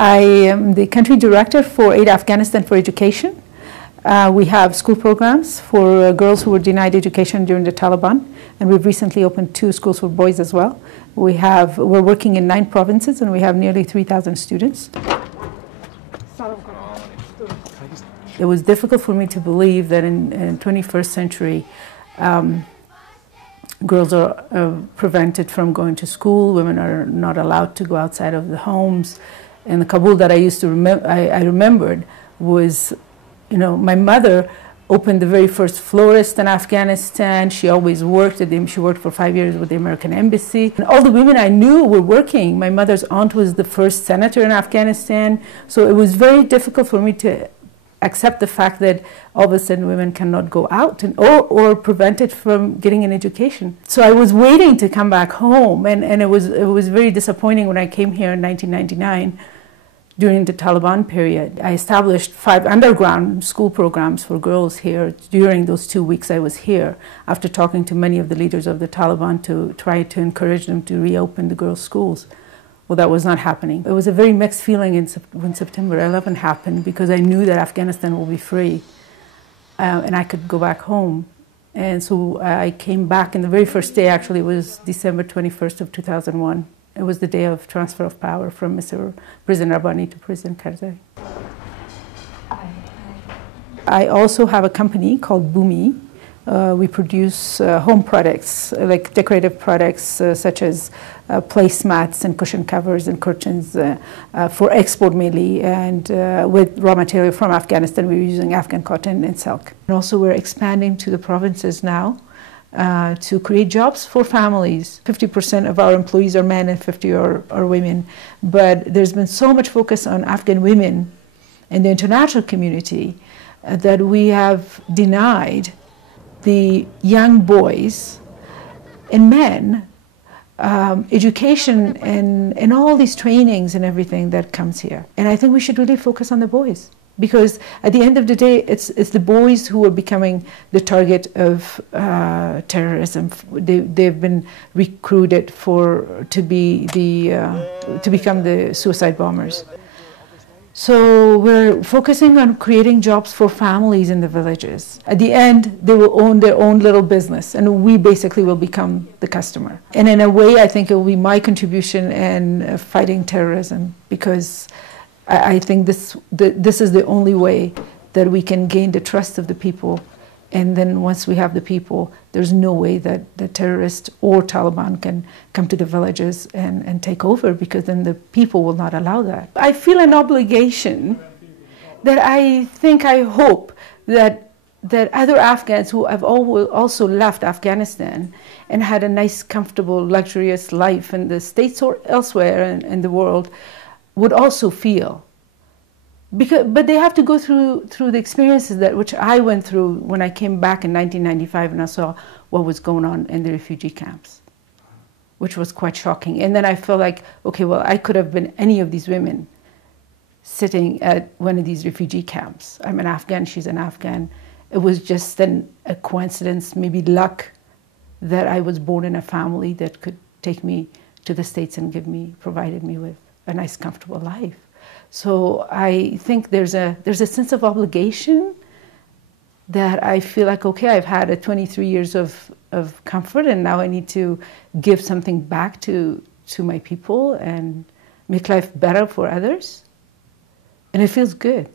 I am the country director for Aid Afghanistan for education. We have school programs for girls who were denied education during the Taliban, and we've recently opened 2 schools for boys as well. We're working in 9 provinces, and we have nearly 3,000 students. It was difficult for me to believe that in 21st century, girls are prevented from going to school, women are not allowed to go outside of the homes. And the Kabul that I used to I remembered was, you know, my mother opened the very first florist in Afghanistan. She always worked she worked for 5 years with the American Embassy. And all the women I knew were working. My mother's aunt was the first senator in Afghanistan. So it was very difficult for me to accept the fact that all of a sudden women cannot go out or prevented from getting an education. So I was waiting to come back home, and it was very disappointing when I came here in 1999 during the Taliban period. I established 5 underground school programs for girls here during those 2 weeks I was here, after talking to many of the leaders of the Taliban to try to encourage them to reopen the girls' schools. Well, that was not happening. It was a very mixed feeling when September 11 happened, because I knew that Afghanistan will be free and I could go back home. And so I came back, and the very first day actually was December 21st of 2001. It was the day of transfer of power from Mr. President Rabbani to President Karzai. I also have a company called Boumi. We produce home products, like decorative products such as placemats and cushion covers and curtains for export mainly, and with raw material from Afghanistan. We're using Afghan cotton and silk. And also we're expanding to the provinces now to create jobs for families. 50% of our employees are men and 50% are women. But there's been so much focus on Afghan women in the international community that we have denied the young boys and men education and all these trainings and everything that comes here. And I think we should really focus on the boys, because at the end of the day, it's the boys who are becoming the target of terrorism. They've been recruited to become the suicide bombers. So we're focusing on creating jobs for families in the villages. At the end, they will own their own little business, and we basically will become the customer. And in a way, I think it will be my contribution in fighting terrorism, because I think this is the only way that we can gain the trust of the people. And then once we have the people, there's no way that the terrorists or Taliban can come to the villages and take over, because then the people will not allow that. I feel an obligation that I hope that other Afghans who have also left Afghanistan and had a nice, comfortable, luxurious life in the States or elsewhere in the world would also feel. But they have to go through the experiences which I went through when I came back in 1995 and I saw what was going on in the refugee camps, which was quite shocking. And then I felt like, okay, well, I could have been any of these women sitting at one of these refugee camps. I'm an Afghan, she's an Afghan. It was just a coincidence, maybe luck, that I was born in a family that could take me to the States and provided me with a nice, comfortable life. So I think there's a sense of obligation that I feel like, okay, I've had 23 years of comfort, and now I need to give something back to my people and make life better for others. And it feels good.